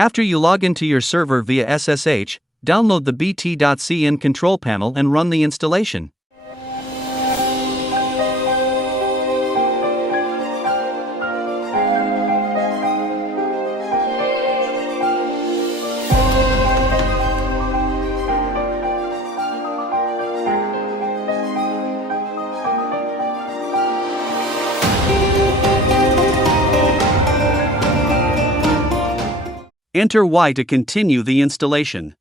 After you log into your server via SSH, download the BT.CN control panel and run the installation. Enter Y to continue the installation.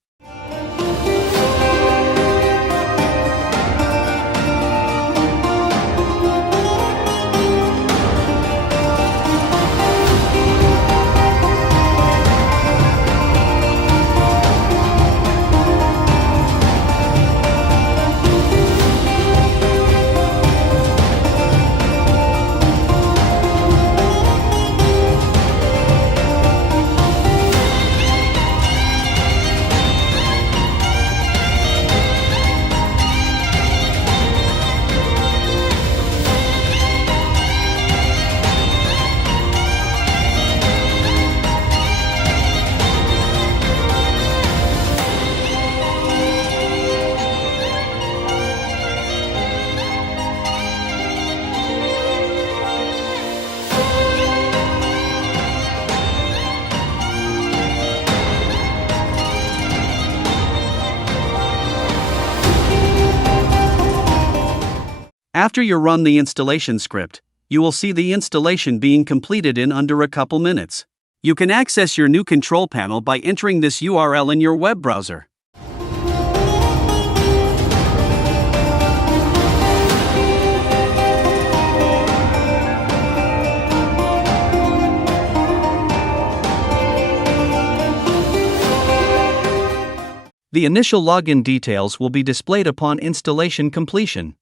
After you run the installation script, you will see the installation being completed in under a couple minutes. You can access your new control panel by entering this URL in your web browser. The initial login details will be displayed upon installation completion.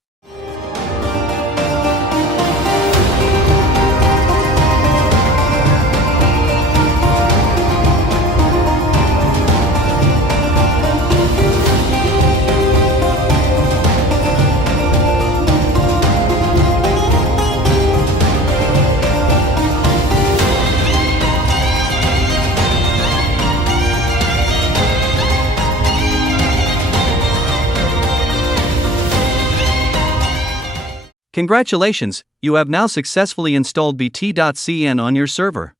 Congratulations, you have now successfully installed BT.CN on your server.